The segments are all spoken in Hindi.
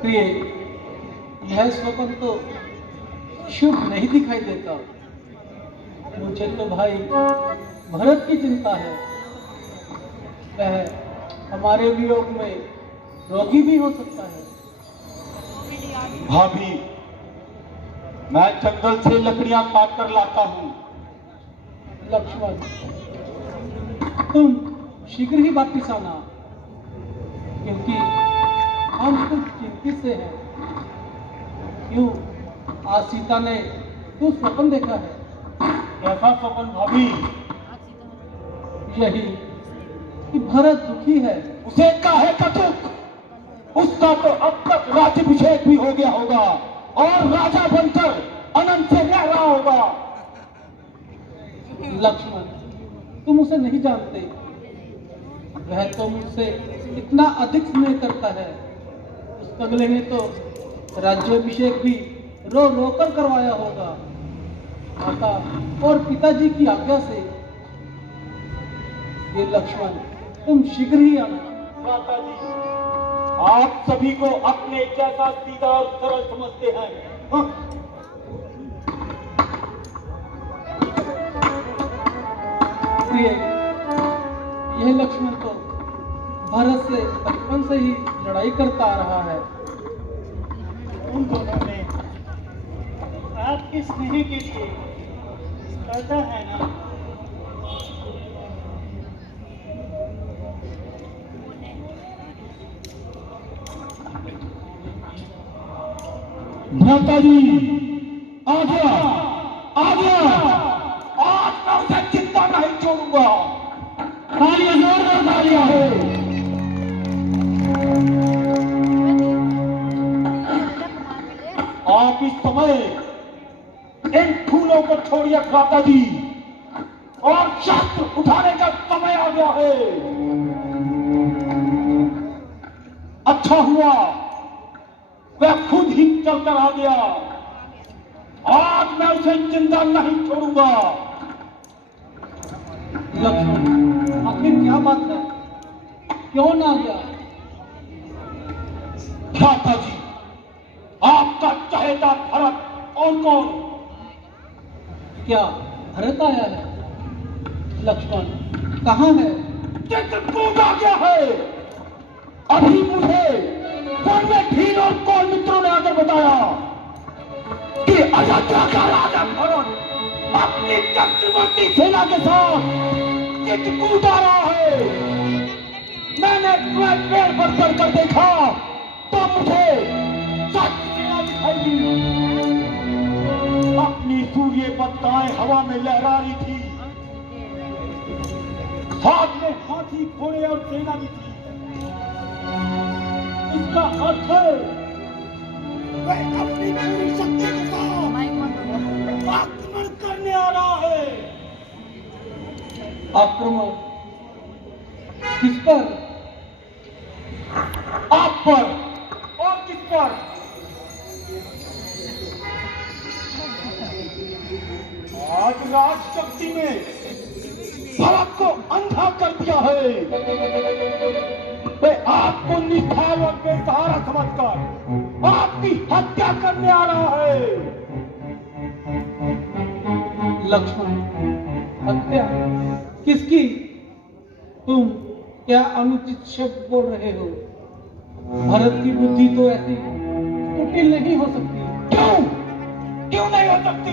प्रिय, यह स्वप्न तो शुभ नहीं दिखाई देता। मुझे तो भाई भरत की चिंता है। वह हमारे वियोग में रोगी भी हो सकता है। भाभी, मैं जंगल से लकड़ियां काट कर लाता हूं। लक्ष्मण, तुम शीघ्र ही वापिस आना, क्योंकि हम कुछ चिंतित से हैं। क्यों, आज सीता ने तू स्वप्न देखा है? कैसा स्वप्न भाभी? यही कि भरत दुखी है। उसे काहे का दुख? उसका तो अब तक राज्याभिषेक भी हो गया होगा और राजा बनकर अनंत से रह रहा होगा। लक्ष्मण, तुम उसे नहीं जानते। वह तो मुझसे इतना अधिक स्नेह करता है। उस पगले ने तो राज्याभिषेक भी रो रो कर करवाया होगा, माता और पिताजी की आज्ञा से। ये लक्ष्मण, तुम शीघ्र ही आना। माता जी, आप सभी को अपने जैसा सीधा और सरल समझते हैं। हाँ? प्रिय, यह लक्ष्मण तो भरत से बचपन से ही लड़ाई करता आ रहा है। उन दोनों में आपकी स्नेह के लिए स्पर्धा है ना? माता जी, आ गया, आ गया। आज मैं उसे जिंदा नहीं छोड़ूंगा। तालियां, जोरदार तालियां हो। आप इस समय इन फूलों को छोड़िए माता जी, और शस्त्र उठाने का समय आ गया है। अच्छा हुआ वह खुद ही चलकर आ गया। आज मैं उसे जिंदा नहीं छोड़ूंगा। लक्ष्मण, आखिर क्या बात है? क्यों ना गया? भ्राता जी, आपका चहेता भरत और कौन? क्या भरत आया है? लक्ष्मण, कहाँ है? चित्रकूट आ गया है। अभी मुझे वन में भील और कौन मित्रों ने आकर बताया कि अयोध्या का राजा भरत अपनी चक्रवर्ती सेना के साथ चित्रकूट आ रहा है। मैंने तुम्हें पेड़ पर चढ़कर देखा तो मुझे सच सेना दिखाई दी। अपनी सूर्य पत्ताएं हवा में लहरा रही थी। साथ में हाथी, घोड़े और सेना भी थी। इसका अर्थ है वह अपनी पूरी शक्ति के साथ आक्रमण करने आ रहा है। आक्रमण किस पर? आप पर और किस पर? आज राज शक्ति में भरत को अंधा कर दिया है। वह आपको निष्ठाल और बेसहारा समझकर आपकी हत्या करने आ रहा है। लक्ष्मण, हत्या किसकी? तुम क्या अनुचित शब्द बोल रहे हो? भरत की बुद्धि तो ऐसी कुटिल नहीं हो सकती। क्यों? क्यों नहीं हो सकती?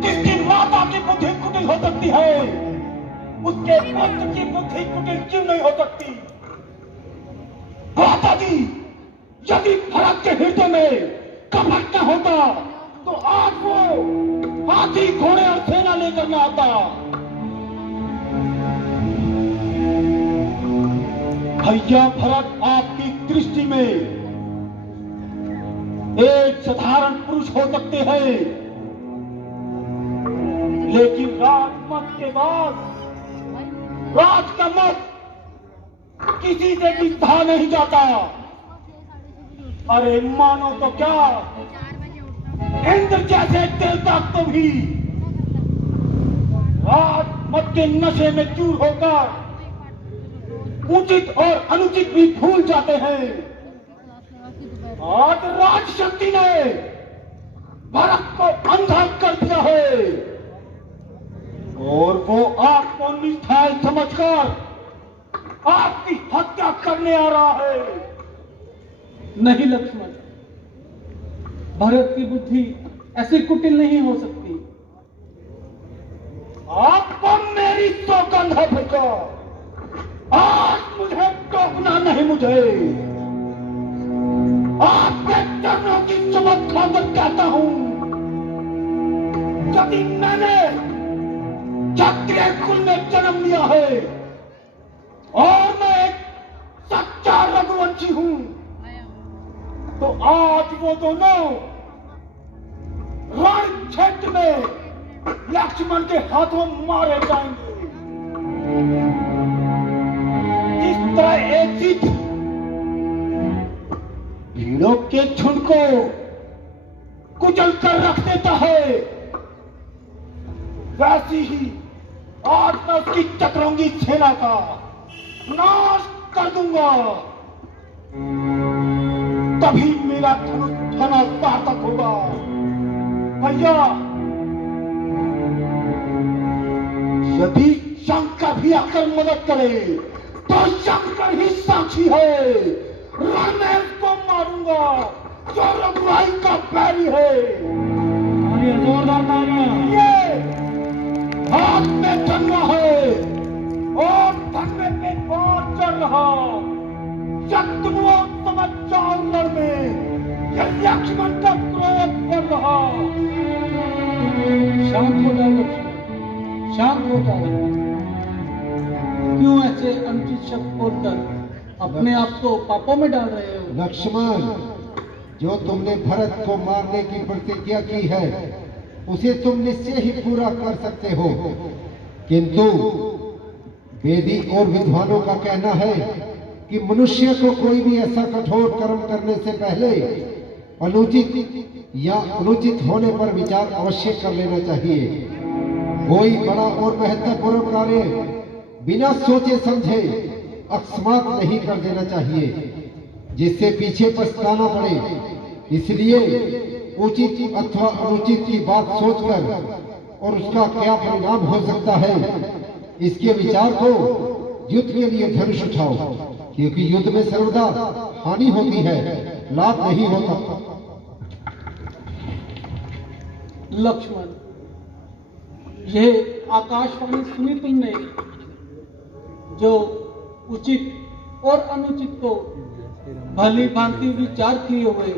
जिसकी माता की बुद्धि कुटिल हो सकती है, उसके पुत्र की बुद्धि कुटिल क्यों नहीं हो सकती? माता जी, यदि भरत के हृदय में कपट न होता तो आज वो हाथी, घोड़े और सेना लेकर न आता। भैया भरत आपकी दृष्टि में एक साधारण पुरुष हो सकते हैं, लेकिन राजमत के बाद राज का मत किसी से भी सहा नहीं जाता। अरे मानो तो क्या, इंद्र जैसे देवता को भी राजमत के नशे में चूर होकर उचित और अनुचित भी भूल जाते हैं। आज राज शक्ति ने भारत को अंधा कर दिया है और वो आपको निष्ठाल समझकर आपकी हत्या करने आ रहा है। नहीं लक्ष्मण, भरत की बुद्धि ऐसी कुटिल नहीं हो सकती। आपको मेरी सौगंध है भैया, आज मुझे टोकना नहीं। मुझे आपके चरणों की शपथ खाकर कहता हूं, यदि मैंने क्षत्रिय कुल में जन्म लिया है और मैं एक सच्चा रघुवंशी हूं, तो आज वो दोनों रण क्षेत्र में लक्ष्मण के हाथों मारे जाएंगे। जिस तरह एक चीज भीड़ों के झुंड को कुचल कर रख देता है, वैसी ही आज मैं उसकी चतुरंगी सेना का नाश कर दूंगा। तभी मेरा धनुष थाना सार्थक होगा। भैया, यदि शंकर भी आकर मदद करे तो शंकर ही साक्षी है। रण में उसको मारूंगा जो रघुराई का बैरी है। जोरदार तालियां। ये हाथ में धन्ना है और धन्ने पे बाढ़ चढ़ रहा। शत्रुओं समाचार लड़ में यह लक्ष्मण का क्रोध बढ़ रहा। शांत हो जाओ लक्ष्मण, शांत हो जाओ। क्यों ऐसे अनुचित शब्द बोलकर अपने आप को पापों में डाल रहे हो? लक्ष्मण, जो तुमने भरत को मारने की प्रतिज्ञा की है उसे तुम निश्चय ही पूरा कर सकते हो, किंतु वेदी और विद्वानों का कहना है कि मनुष्य को कोई भी ऐसा कठोर कर्म करने से पहले अनुचित या अनुचित होने पर विचार अवश्य कर लेना चाहिए। कोई बड़ा और महत्वपूर्ण कार्य बिना सोचे समझे अकस्मात नहीं कर देना चाहिए, जिससे पीछे पछताना पड़े। इसलिए उचित अथवा अनुचित की बात सोचकर और उसका क्या परिणाम हो सकता है, इसके विचार को युद्ध के लिए धनुष उठाओ, क्योंकि युद्ध में सर्वदा हानि होती है, लाभ नहीं होता। लक्ष्मण, यह आकाशवाणी सुनी तुमने, जो उचित और अनुचित को भली भांति विचार किए हुए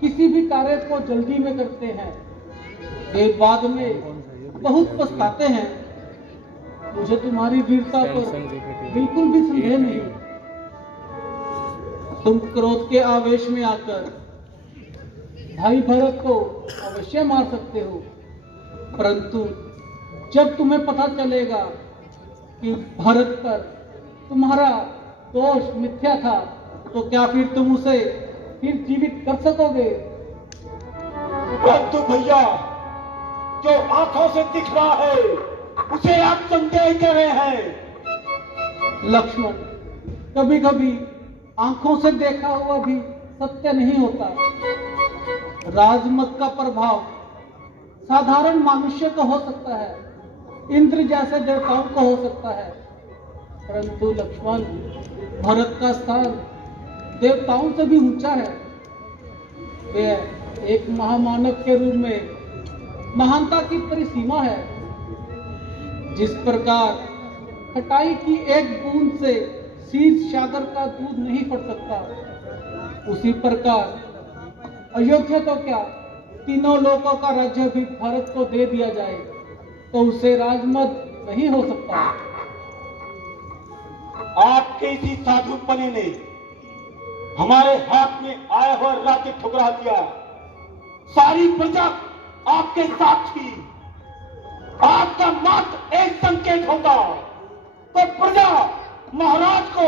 किसी भी कार्य को जल्दी में करते हैं, वे बाद में बहुत पछताते हैं। मुझे तुम्हारी वीरता पर बिल्कुल भी संदेह नहीं। तुम क्रोध के आवेश में आकर भाई भरत को अवश्य मार सकते हो, परंतु जब तुम्हें पता चलेगा कि भरत पर तुम्हारा दोष मिथ्या था, तो क्या फिर तुम उसे फिर जीवित कर सकोगे? परंतु भैया, जो आंखों से दिख रहा है उसे आप संदेह कर रहे हैं। लक्ष्मण, कभी कभी आंखों से देखा हुआ भी सत्य नहीं होता। राजमत का प्रभाव साधारण मनुष्य को हो सकता है, इंद्र जैसे देवताओं को हो सकता है, परंतु लक्ष्मण, भरत का स्थान देवताओं से भी ऊंचा है। वे एक महामानव के रूप में महानता की परिसीमा है। जिस प्रकार खटाई की एक बूंद से शीर सागर का दूध नहीं फट सकता, उसी प्रकार अयोध्या तो क्या, तीनों लोगों का राज्य भी भारत को दे दिया जाए तो उसे राजमत नहीं हो सकता। आपके इसी साधुपने ने हमारे हाथ में आया हुआ राज्य ठुकरा दिया। सारी प्रजा आपके साथ थी। आपका मात्र एक संकेत होता तो प्रजा महाराज को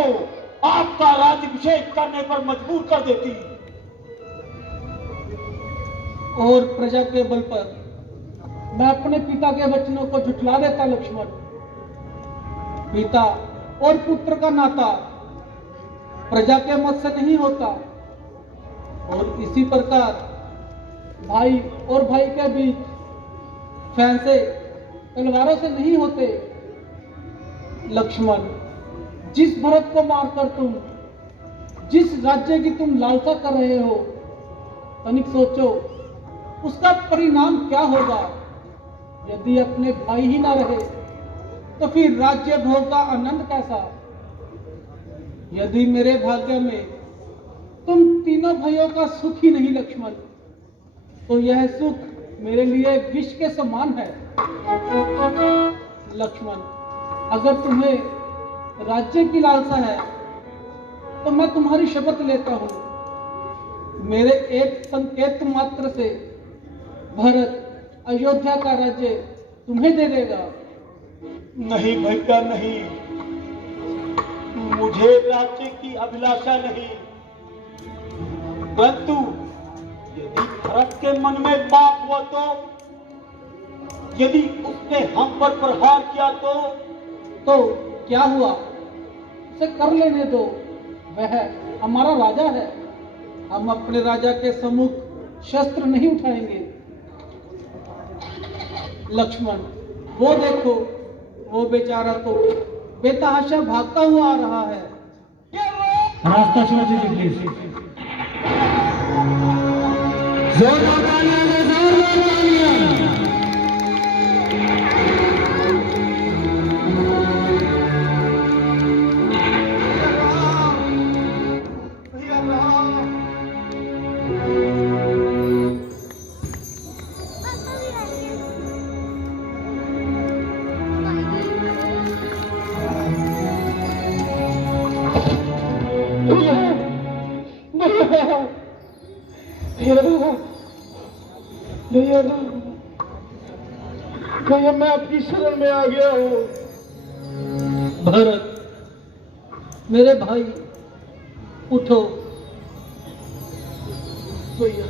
आपका राज्याभिषेक करने पर मजबूर कर देती, और प्रजा के बल पर मैं अपने पिता के वचनों को झुठला देता। लक्ष्मण, पिता और पुत्र का नाता प्रजा के मत से नहीं होता, और इसी प्रकार भाई और भाई के बीच फैसले तलवारों से नहीं होते। लक्ष्मण, जिस भरत को मारकर तुम जिस राज्य की तुम लालसा कर रहे हो, तनिक सोचो उसका परिणाम क्या होगा। यदि अपने भाई ही ना रहे तो फिर राज्य भोग का आनंद कैसा। यदि मेरे भाग्य में तुम तीनों भाइयों का सुख ही नहीं लक्ष्मण, तो यह सुख मेरे लिए विष के समान है। लक्ष्मण, अगर तुम्हें राज्य की लालसा है तो मैं तुम्हारी शपथ लेता हूं, मेरे एक संकेत मात्र से भरत अयोध्या का राज्य तुम्हें दे देगा। नहीं भैया नहीं, मुझे राज्य की अभिलाषा नहीं, परंतु यदि भरत के मन में पाप हुआ तो, यदि उसने हम पर प्रहार किया तो क्या हुआ, उसे कर लेने दो। वह हमारा राजा है, हम अपने राजा के सम्मुख शस्त्र नहीं उठाएंगे। लक्ष्मण, वो देखो, वो बेचारा तो बेतहाशा भागता हुआ आ रहा है। रास्ता छोड़ दीजिए प्लीज। जोरदार तालियां दे, जोरदार तालियां। भैया मैं आपकी शरण में आ गया हूँ। भरत, मेरे भाई, उठो। भैया